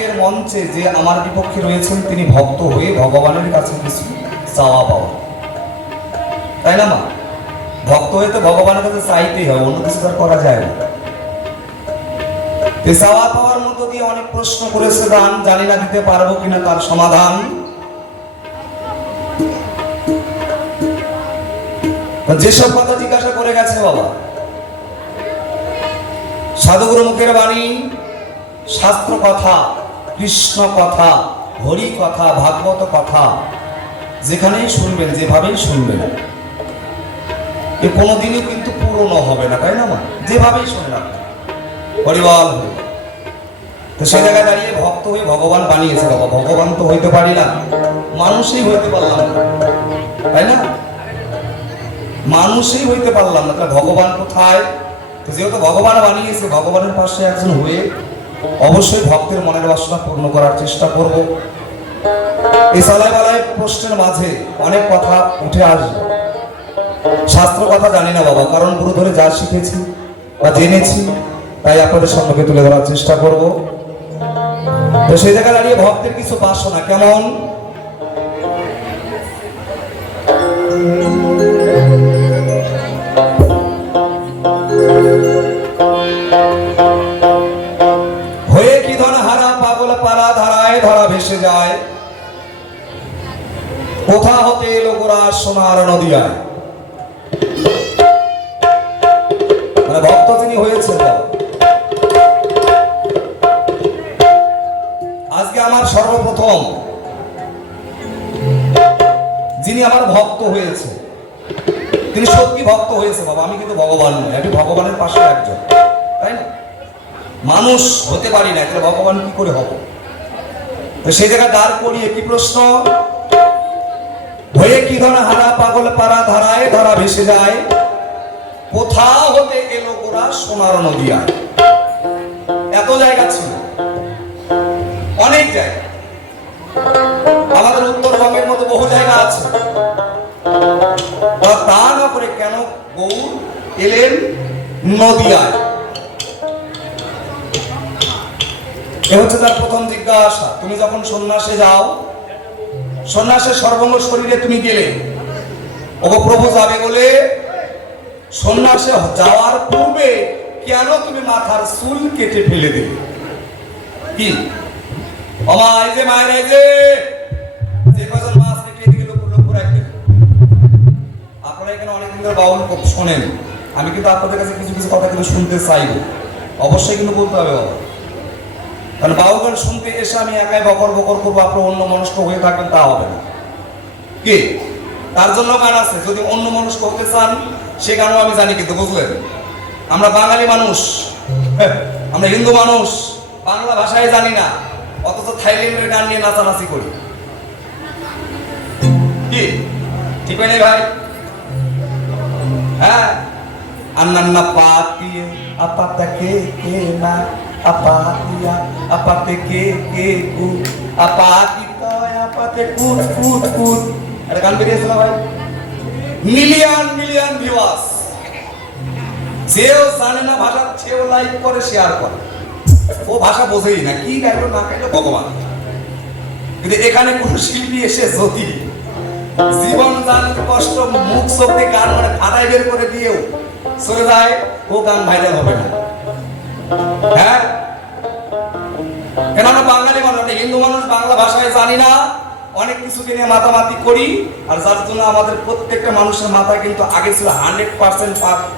আজকের মঞ্চে যে আমার বিপক্ষে রয়েছেন তিনি ভক্ত হয়ে ভগবানের কাছে কিছু চাওয়া পাওয়া, তাই না মা? ভক্ত হয়ে তো ভগবানের কাছে চাইতেই হয়, অন্য কিছু তার করা যায় না। চাওয়া পাওয়ার মতো দিয়ে অনেক প্রশ্ন করেছে দান, জানি না দিতে পারবো কিনা তার সমাধান। যেসব কথা জিজ্ঞাসা করে গেছে বাবা, সাধুগুরু মুখের বাণী, শাস্ত্র কথা, কৃষ্ণ কথা, হরি কথা, ভাগবত কথা যেখানেই শুনবেন, যেভাবেই শুনবেন, এ কোনোদিনই কিন্তু পুরনো হবে না, তাই না মা? যেভাবেই শুনলাম হরিবল। তো সে জায়গায় দাঁড়িয়ে ভক্ত হয়ে ভগবান বানিয়েছে বাবা। ভগবান তো হইতে পারি না, মানুষই হইতে পারলাম না, তাই না? মানুষই হইতে পারলাম না, তাহলে ভগবান কোথায়? যেহেতু ভগবান বানিয়েছে, ভগবানের পাশে একজন হয়ে অবশ্যই ভক্তের মনের বাসনা পূর্ণ করার চেষ্টা করব। এই সালাই বালাই প্রশ্নের মাঝে অনেক কথা উঠে আসবে। শাস্ত্র কথা জানি না বাবা, কারণ গুরু ধরে যা শিখেছি বা জেনেছি তাই আপনাদের সম্মুখে তুলে ধরার চেষ্টা করব। তো সেই জায়গায় দাঁড়িয়ে ভক্তের কিছু বাসনা কেমন, হয়ে কি ধন হারা পাগল পারা ধারায় ধরা ভেসে যায়, কোথা হতে এলো গোরা সোনার নদিয়ায়। মানে ভক্ত তিনি হয়েছেন। আজকে আমার সর্বপ্রথম যিনি আমার ভক্ত হয়েছে, তিনি সত্যি ভক্ত হয়েছে বাবা। আমি কিন্তু ভগবান নই, আমি ভগবানের পাশে একজন, তাই না? মানুষ হতে পারি না, তাহলে ভগবান কি করে হব? তো সেই জায়গায় দাঁড় করিয়ে কি প্রশ্ন, হয়ে কি ধন হারা পাগল পারা ধারায় ধরা ভেসে যায়, কোথা হতে এলো গোরা সোনার নদিয়ায়। এত জায়গা ছিল, অনেক জায়গা, আমাদের উত্তরবঙ্গের মতো বহু জায়গা আছে, তা না করে কেন গৌর এলেন নদিয়ায়? এ হচ্ছে তার প্রথম জিজ্ঞাসা। তুমি যখন সন্ন্যাসে যাও, সন্ন্যাসের সর্বঙ্গ শরীরে তুমি গেলে, ওগো প্রভু যাবে বলে সন্ন্যাসে যাওয়ার পূর্বে কেন তুমি মাথার চুল কেটে ফেলে দিলে? কি আমা এই যে মায়ের এই যে কজন মাছ কেটে দিকে লোক রাখবে। আপনারা এখানে অনেকদিন ধরে বাউল শোনেন, আমি কিন্তু আপনাদের কাছে কিছু কিছু কথা কিন্তু শুনতে চাইব, অবশ্যই কিন্তু বলতে হবে বাবা। কারণ বাউল গান শুনতে এসে আমি একাই বকর বকর করবো, আপনার অন্য মনস্ক হয়ে থাকবেন, তা হবে না। কি তার জন্য গান আছে, যদি অন্য মনস্ক হতে চান সে গানও আমি জানি, কিন্তু বুঝলেন আমরা বাঙালি মানুষ, আমরা হিন্দু মানুষ, বাংলা ভাষায় জানি না, অথচ থাইল্যান্ডের গান নিয়ে নাচানাচি করি। কি ঠিক হয় না ভাই? হ্যাঁ, আন্নান্না পাতিয়ে আপাতা কে কে না আপাতিয়া আপাতে কে কে কু আপাতিতা আপাতে কুট কুট কুট। এটা গান বেরিয়েছিল ভাই, মিলিয়ন মিলিয়ন ভিউয়ার্স। যেও জানে না ভাষা সেও লাইক করে, শেয়ার করে, ও ভাষা বোঝেই না, কি গাইলো না গাইলো ভগবান। কিন্তু এখানে কোন শিল্পী এসে যদি জীবন গান কষ্ট মুখ শক্তি গান মানে আদায় বের করে দিয়েও চলে যায়, ও গান ভাইরাল হবে না। হ্যাঁ, কেন আমরা বাঙালি মানুষ, হিন্দু মানুষ, বাংলা ভাষায় জানি না, অনেক কিছুকে নিয়ে মাতামাতি করি, আর যার জন্য আমাদের প্রত্যেকটা মানুষের মাথা কিন্তু আগে ছিল 100%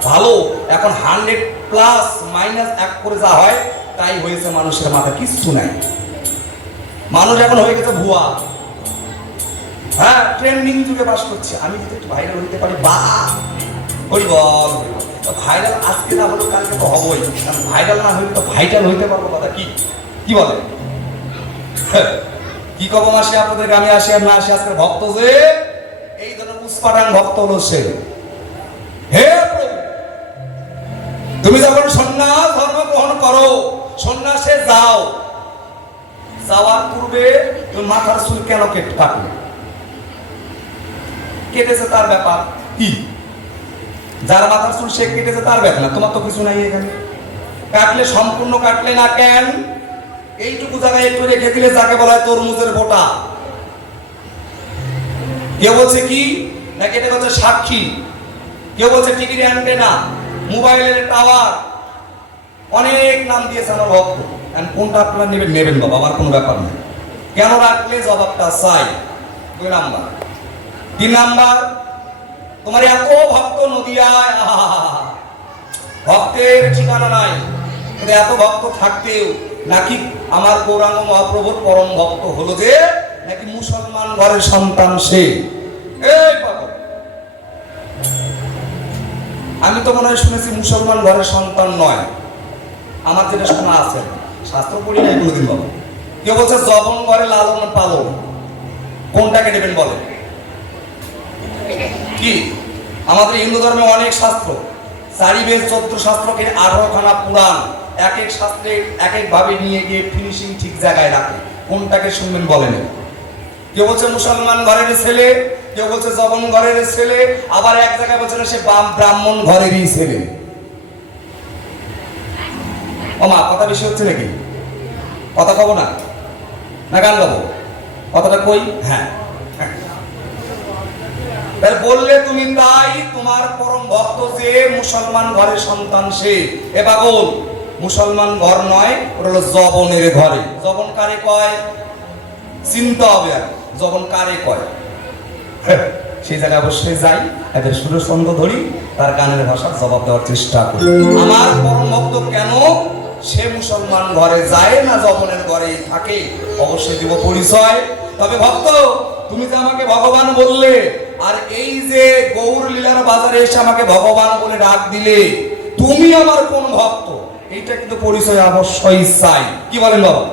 ভালো, এখন 100 প্লাস - 1 করে যা হয় তাই হয়েছে মানুষের মাথা, কিছু নাই। মানুষ এখন হয়ে গেছে ভুয়া। হ্যাঁ, ট্রেন্ডিং যুগে বাস করছে। আমি যদি একটু ভাইরাল হইতে পারি, বা হরি বল, ভাইরাল আজকে না হলো কালকে তো হবই, ভাইরাল না হইলে তো ভাইটাল হইতে পারবো। কথা কি কি বলে? কি কব মাসে আপনাদের গ্রামে আসে আর না আসে, আজকের ভক্ত যে এই ধরনের পুষ্পাটান ভক্ত হলো সে। হে প্রভু, তুমি যখন সন্ন্যাস ধর্ম গ্রহণ করো, সন্ন্যাসে যাও, যাওয়ার পূর্বে তুমি মাথার চুল কেন কাটলে? কেটেছে তার ব্যাপার, কি যার মাথার চুল সে কেটেছে তার ব্যাপার না, তোমার তো কিছু নাই এখানে। কাটলে সম্পূর্ণ কাটলে না কেন? এইটুকু জায়গায় একটু রেখে দিলে যাকে বলা হয় তরমুজের বোটা। কেউ বলছে কি নাকি এটা হচ্ছে সাক্ষী, কেউ বলছে টিকিট অ্যান্টেনা, মোবাইলের টাওয়ার, অনেক নাম দিয়েছে আমার ভক্ত। কোনটা আপনারা নেবেন নেবেন বাবা, আমার কোনো ব্যাপার নেই। কেন রাখলে জবাবটা চাই। 2 নাম্বার। 3 নাম্বার, তোমার এত ভক্ত নদিয়ায়, ভক্তের ঠিকানা নাই, কিন্তু এত ভক্ত থাকতেও নাকি আমার গৌরাঙ্গ মহাপ্রভুর পরম ভক্ত হলো যে নাকি মুসলমান ঘরের সন্তান সে। এই বাবা, আমি তো মনে হয় শুনেছি মুসলমান ঘরের সন্তান নয়, আমার যেটা শোনা আছে, শাস্ত্র পড়ি নাই কোনোদিন বাবা। কেউ বলছে জবন ঘরে লালন পালন, কোনটাকে নেবেন বলে? কি আমাদের হিন্দু ধর্মে অনেক শাস্ত্র, 4 বেদ 14 শাস্ত্রকে 18 খানা পুরাণ, এক এক শাস্ত্রে এক এক ভাবে নিয়ে গিয়ে ফিনিশিং ঠিক জায়গায় রাখে, কোনটাকে শুনবেন বলেন? কেউ বলছে মুসলমান ঘরের ছেলে, কেউ বলছে জবন ঘরের ছেলে, আবার এক জায়গায় বলছে সে ব্রাহ্মণ ঘরেরই ছেলে। ও মা, কথা বেশি হচ্ছে নাকি? কথা কব না না গান গাবো? কথাটা কই? হ্যাঁ, তাই বললে তুমি তাই, তোমার পরম ভক্ত যে মুসলমান ঘরের সন্তান সে। এ পাগল, মুসলমান ঘর নয়, ওটা হলো জবনের ঘরে। জবন কারে কয় চিন্তা হবে, আর জবন কারে কয় সেই জায়গায় অবশ্যই যাই, এদের সুরছন্দ ধরি, তার গানের ভাষার জবাব দেওয়ার চেষ্টা করি। আমার পরম ভক্ত কেন সে মুসলমান ঘরে যায় না জবনের ঘরে থাকে, অবশ্যই দিব পরিচয়। তবে ভক্ত, তুমি যে আমাকে ভগবান বললে, আর এই যে গৌর লীলার বাজারে এসে আমাকে ভগবান বলে ডাক দিলে, তুমি আমার কোন ভক্ত, এইটা কিন্তু পরিচয় অবশ্যই চাই। কি বলেন বাবা,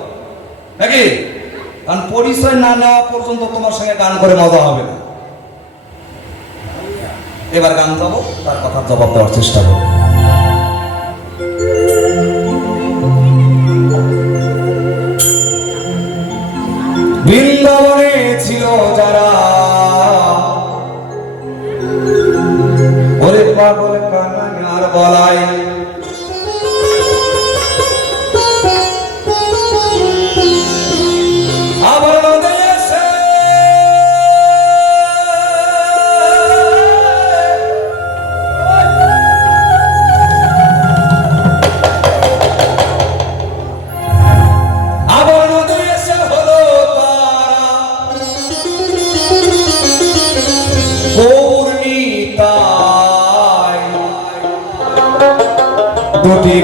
নাকি? কারণ পরিচয় না নেওয়া পর্যন্ত তোমার সঙ্গে গান করে মজা হবে না। এবার গান গাবো, তার কথার জবাব দেওয়ার চেষ্টা করবো। বৃন্দাবনে ছিল যারা, ওরে পাগল কানার বলাই, আবার নদে এসে দুটি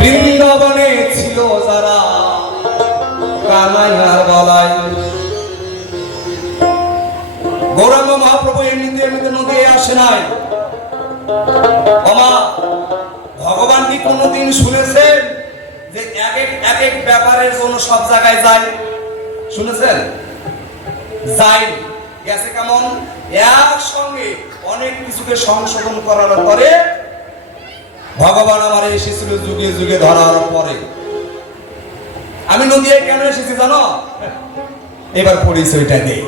বৃন্দাবনে ছিল যারা কানাইয়ার বলাই। গৌরাঙ্গ মহাপ্রভু এমনিতে এমনিতে নদী আসে নাই। ভগবান কি কোনদিন শুনেছেন যে এক এক ব্যাপারের জন্য সব জায়গায় যায়? শুনেছেন? যাই গেছে কেমন? একসঙ্গে অনেক কিছুকে সংশোধন করার পরে ভগবান আমার এসেছিল যুগে যুগে ধরার পরে। আমি নদীয়ায় কেন এসেছি জানো? এবার পরিচয়টা দেই।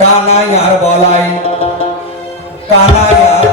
কানাইয়ার বলাই, কানাইয়ার